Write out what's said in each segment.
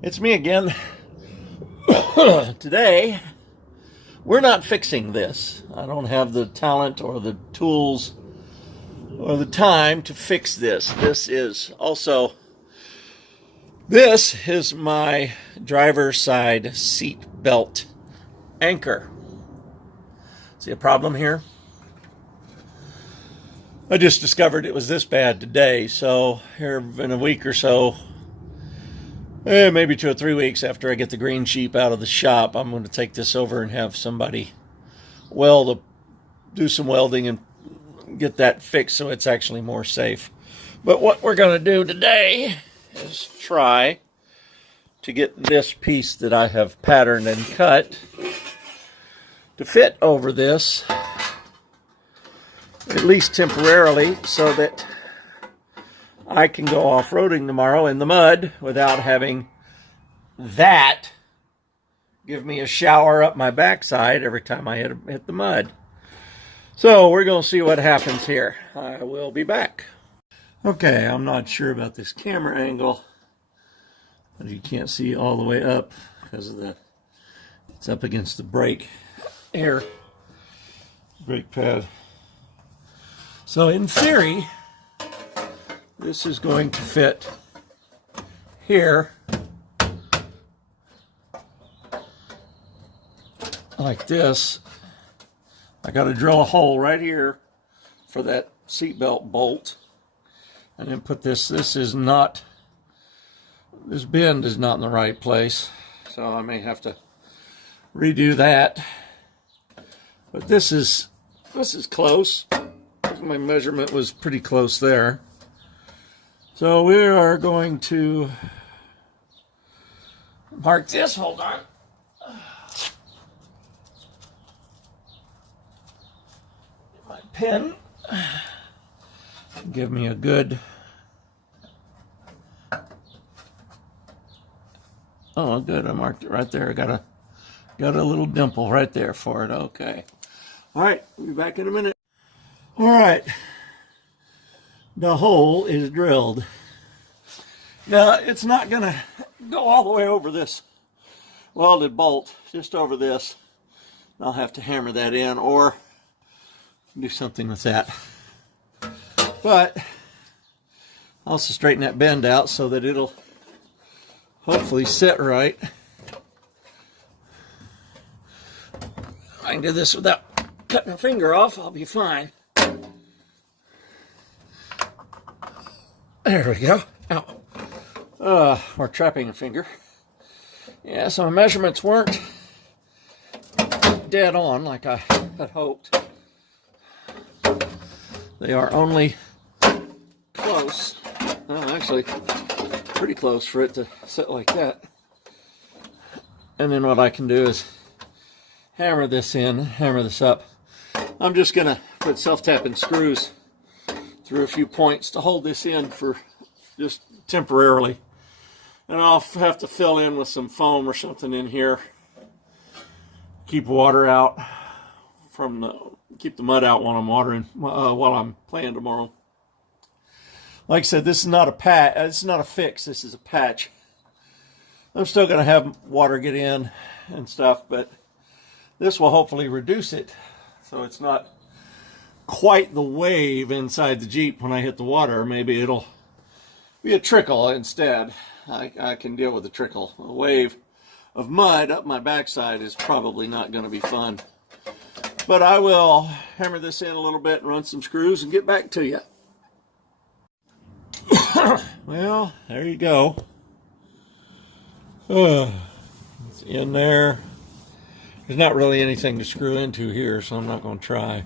It's me again. Today, we're not fixing this. I don't have the talent or the tools or the time to fix this. This is my driver's side seat belt anchor. See a problem here? I just discovered it was this bad today, so here in a week or so, maybe 2 or 3 weeks after I get the green sheep out of the shop, I'm going to take this over and have somebody do some welding and get that fixed so it's actually more safe. But what we're going to do today is try to get this piece that I have patterned and cut to fit over this, at least temporarily, so that I can go off-roading tomorrow in the mud without having that give me a shower up my backside every time I hit the mud. So we're going to see what happens here. I will be back. Okay, I'm not sure about this camera angle, but you can't see all the way up because it's up against the brake pad. So in theory, this is going to fit here like this. I got to drill a hole right here for that seatbelt bolt and then put this bend is not in the right place, so I may have to redo that. But this is close. My measurement was pretty close there. So we are going to mark this. Hold on. My pen. Give me a good. Oh, good. I marked it right there. Got a little dimple right there for it. Okay. All right. We'll be back in a minute. All right. The hole is drilled. Now, it's not going to go all the way over this welded bolt, just over this. I'll have to hammer that in or do something with that. But I'll also straighten that bend out so that it'll hopefully sit right. I can do this without cutting a finger off. I'll be fine. There we go. Ow. We're trapping a finger. Yeah, so my measurements weren't dead on like I had hoped. They are only close. Well, actually, pretty close for it to sit like that. And then what I can do is hammer this up. I'm just going to put self-tapping screws through a few points to hold this in for just temporarily. And I'll have to fill in with some foam or something in here. Keep water out keep the mud out while I'm watering, while I'm playing tomorrow. Like I said, this is not a patch. It's not a fix. This is a patch. I'm still going to have water get in and stuff, but this will hopefully reduce it so it's not quite the wave inside the Jeep when I hit the water. Maybe it'll be a trickle instead. I can deal with the trickle. A wave of mud up my backside is probably not going to be fun. But I will hammer this in a little bit and run some screws and get back to you. Well, there you go. It's in there. There's not really anything to screw into here, so I'm not going to try.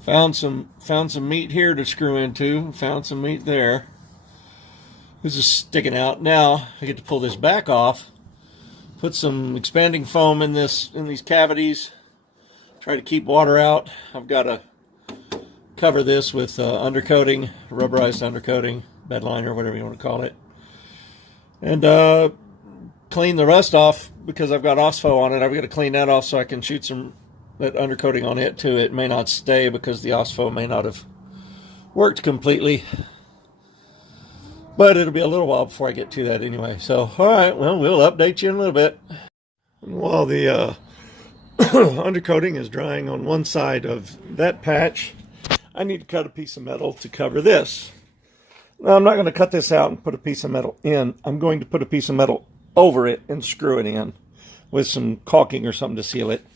Found some meat here to screw into. Found some meat there. This is sticking out. Now I get to pull this back off. Put some expanding foam in these cavities. Try to keep water out. I've got to cover this with undercoating, rubberized undercoating, bed liner, whatever you want to call it, and clean the rust off because I've got OSFO on it. I've got to clean that off so I can shoot that undercoating on it too. It may not stay because the OSFO may not have worked completely. But it'll be a little while before I get to that anyway. So, all right, well, we'll update you in a little bit. While the undercoating is drying on one side of that patch, I need to cut a piece of metal to cover this. Now, I'm not going to cut this out and put a piece of metal in. I'm going to put a piece of metal over it and screw it in with some caulking or something to seal it.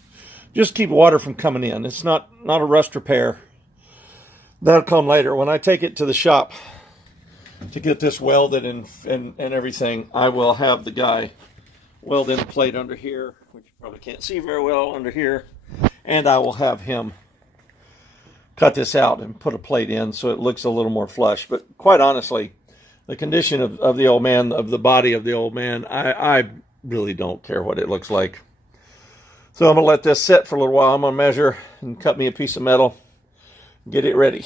Just keep water from coming in. It's not a rust repair. That'll come later. When I take it to the shop to get this welded and everything, I will have the guy weld in a plate under here, which you probably can't see very well under here, and I will have him cut this out and put a plate in so it looks a little more flush. But quite honestly, the condition of the old man, of the body of the old man, I really don't care what it looks like. So I'm going to let this sit for a little while. I'm going to measure and cut me a piece of metal, get it ready.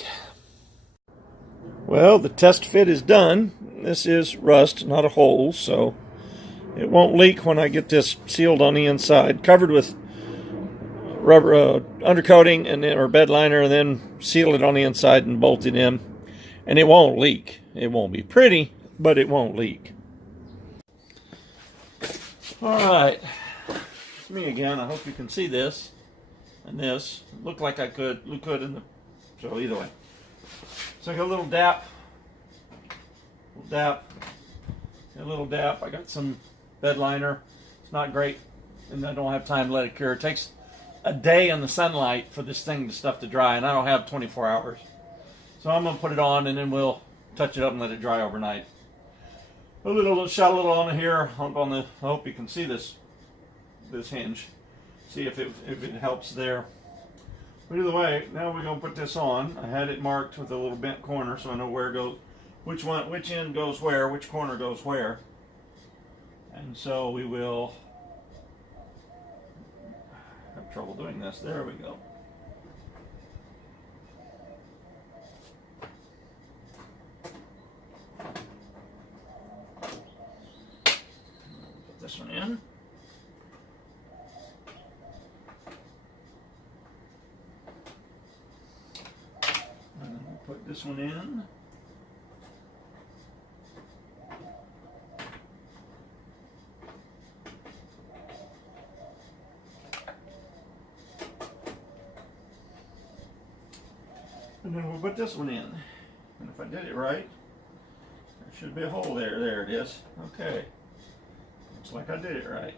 Well, the test fit is done. This is rust, not a hole, so it won't leak when I get this sealed on the inside, covered with rubber undercoating and then, or bed liner, and then seal it on the inside and bolt it in. And it won't leak. It won't be pretty, but it won't leak. All right, it's me again. I hope you can see this and this. It looked like I could in the, so either way. So I got a little dap, a little dap. I got some bed liner. It's not great, and I don't have time to let it cure. It takes a day in the sunlight for this stuff to dry, and I don't have 24 hours. So I'm gonna put it on, and then we'll touch it up and let it dry overnight. Shot a little on here, on the. I hope you can see this hinge. See if it helps there. But either way, now we're gonna put this on. I had it marked with a little bent corner, so I know where it goes, which end goes where, which corner goes where. And so we will have trouble doing this. There we go. Put this one in. And we'll put this one in. And then we'll put this one in. And if I did it right, there should be a hole there. There it is. Okay. Looks like I did it right.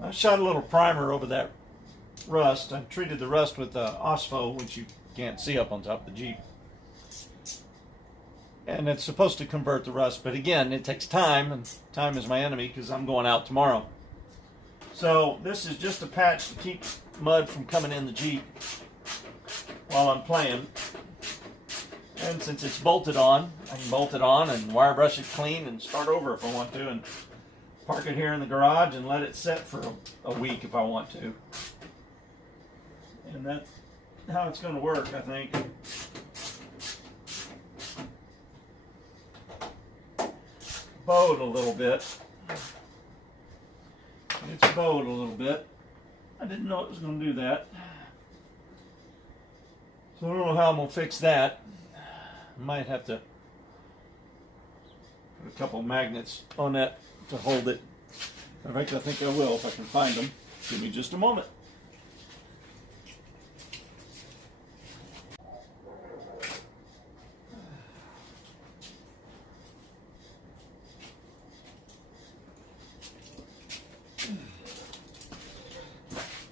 I shot a little primer over that rust. I treated the rust with Osfo, which you can't see up on top of the Jeep. And it's supposed to convert the rust, but again, it takes time, and time is my enemy because I'm going out tomorrow. So this is just a patch to keep mud from coming in the Jeep while I'm playing. And since it's bolted on, I can bolt it on and wire brush it clean and start over if I want to, and park it here in the garage and let it set for a week if I want to. And that's how it's going to work, I think. Bowed a little bit. It's bowed a little bit. I didn't know it was going to do that. So I don't know how I'm going to fix that. I might have to put a couple magnets on that to hold it. In fact, I think I will if I can find them. Give me just a moment.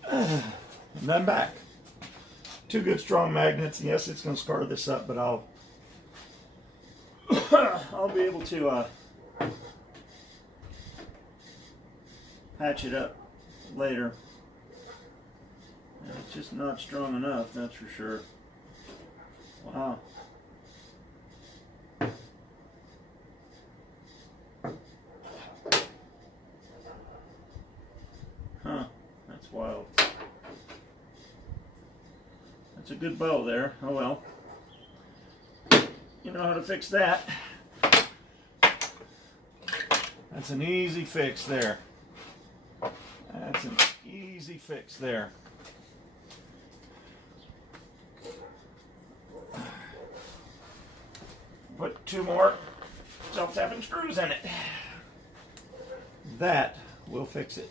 And then back. Two good strong magnets. Yes, it's going to scar this up, but I'll be able to patch it up later. It's just not strong enough, that's for sure. Wow. Huh, that's wild. That's a good bow there. Oh well. You know how to fix that. That's an easy fix there. That's an easy fix there. 2 more self-tapping screws in it. That will fix it.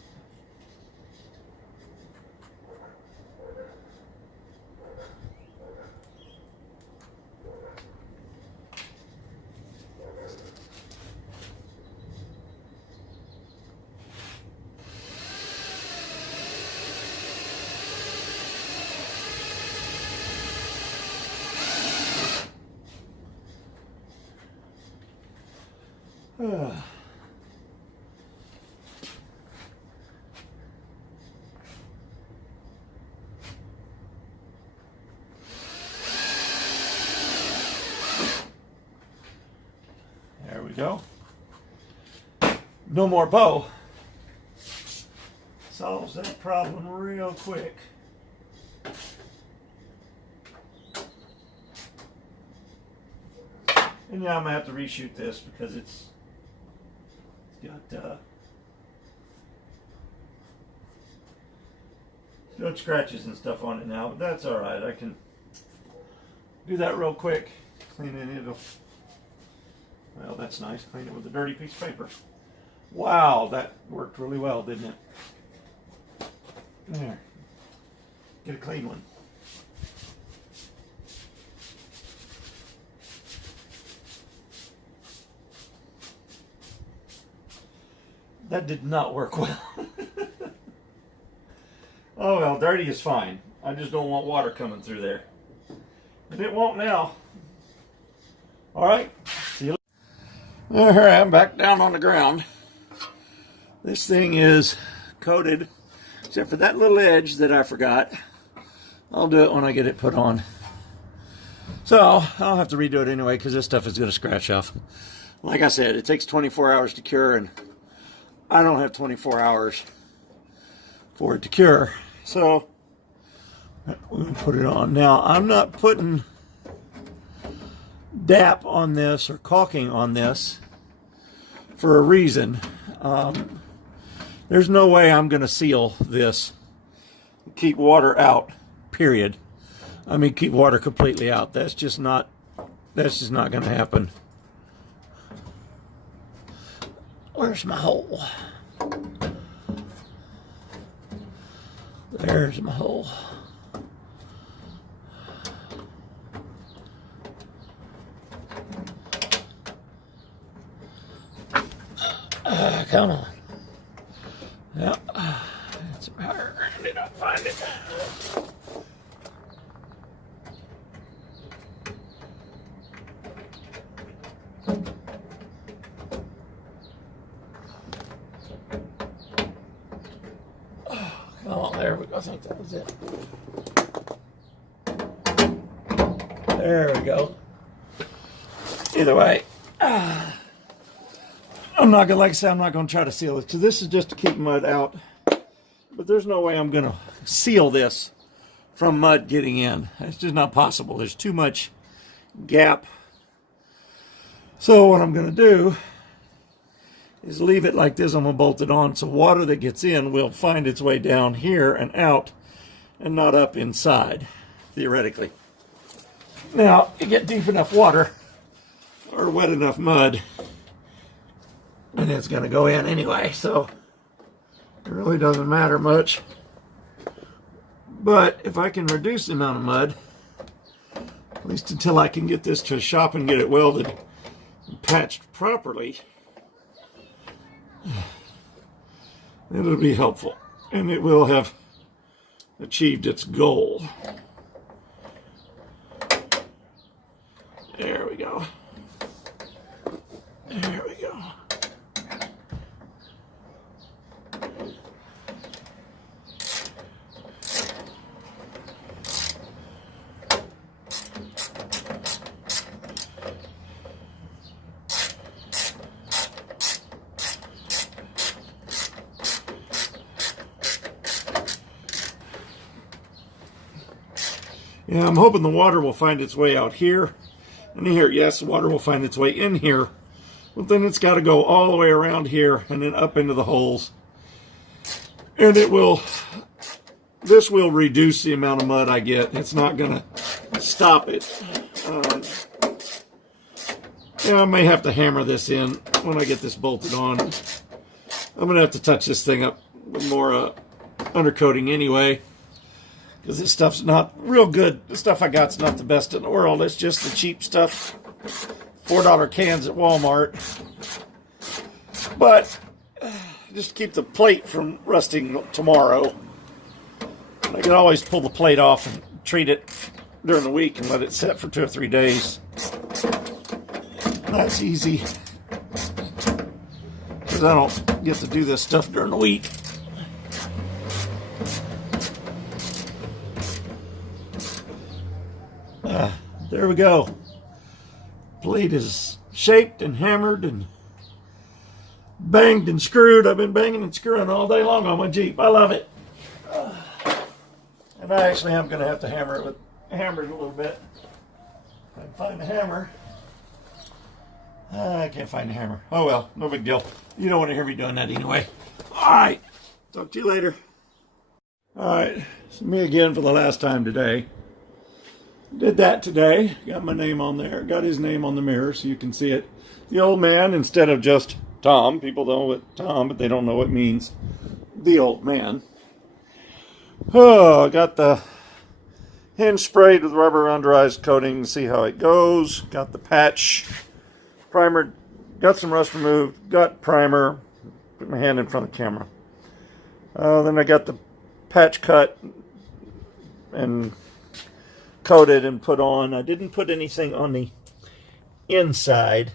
There we go. No more bow. Solves that problem real quick. And yeah, I'm gonna have to reshoot this because it's got scratches and stuff on it now, but that's all right. I can do that real quick. Clean it. Well, that's nice. Clean it with a dirty piece of paper. Wow, that worked really well, didn't it? There. Get a clean one. That did not work well. Oh well, dirty is fine. I just don't want water coming through there. And it won't now. Alright, see you later. Alright, I'm back down on the ground. This thing is coated, except for that little edge that I forgot. I'll do it when I get it put on. So, I'll have to redo it anyway because this stuff is going to scratch off. Like I said, it takes 24 hours to cure, and I don't have 24 hours for it to cure. So, we're going to put it on. Now, I'm not putting DAP on this or caulking on this for a reason. There's no way I'm going to seal this, keep water out, period. I mean, keep water completely out. That's just not going to happen. Where's my hole? There's my hole. Come on. Yeah, it's hard. Did I find it? Oh, there we go. I think that was it. There we go. Either way, I'm not gonna, like I said, I'm not gonna try to seal it because this is just to keep mud out. But there's no way I'm gonna seal this from mud getting in. It's just not possible. There's too much gap. So what I'm gonna do is leave it like this. I'm gonna bolt it on so water that gets in will find its way down here and out and not up inside, theoretically. Now, you get deep enough water or wet enough mud and it's gonna go in anyway, so it really doesn't matter much. But if I can reduce the amount of mud, at least until I can get this to a shop and get it welded and patched properly, it'll be helpful, and it will have achieved its goal. There we go. There we go. Yeah, I'm hoping the water will find its way out here and here. Yes, the water will find its way in here, but then it's got to go all the way around here and then up into the holes. And it will, this will reduce the amount of mud I get. It's not going to stop it. Yeah, I may have to hammer this in when I get this bolted on. I'm going to have to touch this thing up with more undercoating anyway, because this stuff's not real good. The stuff I got's not the best in the world. It's just the cheap stuff, $4 cans at Walmart. But just to keep the plate from rusting tomorrow, I can always pull the plate off and treat it during the week and let it set for 2 or 3 days. That's easy, because I don't get to do this stuff during the week. There we go. Plate is shaped and hammered and banged and screwed. I've been banging and screwing all day long on my Jeep. I love it. And I actually am going to have to hammer it a little bit. If I can find a hammer. I can't find a hammer. Oh well, no big deal. You don't want to hear me doing that anyway. Alright, talk to you later. Alright, it's me again for the last time today. Did that today. Got my name on there. Got his name on the mirror so you can see it. The old man, instead of just Tom. People know what Tom, but they don't know what it means. The old man. Oh, I got the hinge sprayed with rubber underized coating to see how it goes. Got the patch primer. Got some rust removed. Got primer. Put my hand in front of the camera. Then I got the patch cut and coated and put on. I didn't put anything on the inside,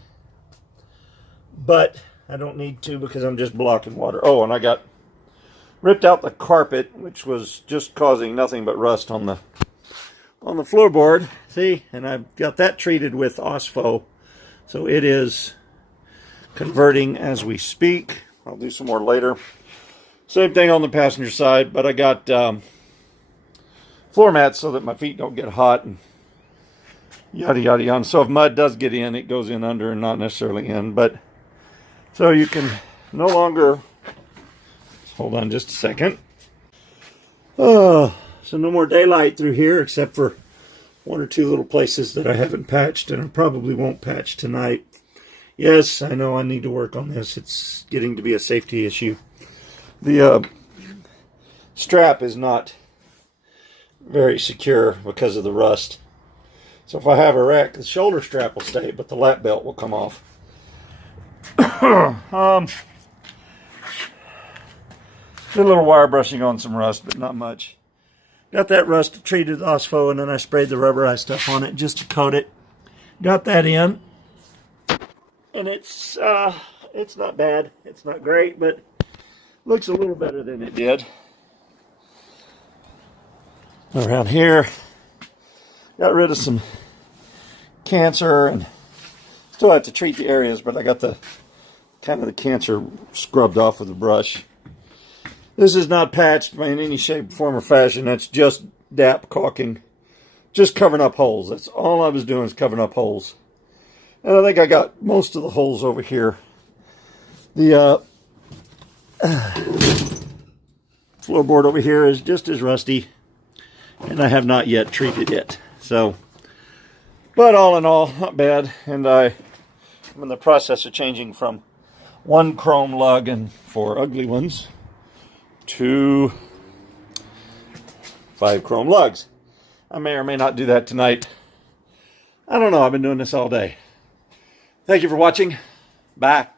but I don't need to because I'm just blocking water. Oh, and I got ripped out the carpet, which was just causing nothing but rust on the floorboard. See, and I've got that treated with OSFO, so it is converting as we speak. I'll do some more later. Same thing on the passenger side, but I got floor mats so that my feet don't get hot and yada yada yada. So if mud does get in, it goes in under and not necessarily in. But so you can no longer, hold on just a second. Oh, so no more daylight through here except for 1 or 2 little places that I haven't patched, and I probably won't patch tonight. Yes, I know I need to work on this. It's getting to be a safety issue. The strap is not very secure because of the rust. So if I have a wreck, the shoulder strap will stay, but the lap belt will come off. Did a little wire brushing on some rust, but not much. Got that rust treated with OSFO, and then I sprayed the rubberized stuff on it just to coat it. Got that in, and it's not bad. It's not great, but looks a little better than it did. Around here, got rid of some cancer, and still have to treat the areas, but I got the kind of the cancer scrubbed off with a brush. This is not patched by in any shape, form, or fashion. That's just DAP caulking, just covering up holes. That's all I was doing, is covering up holes. And I think I got most of the holes over here. The floorboard over here is just as rusty, and I have not yet treated it. So, but all in all, not bad. And I'm in the process of changing from 1 chrome lug and 4 ugly ones to 5 chrome lugs. I may or may not do that tonight. I don't know. I've been doing this all day. Thank you for watching. Bye.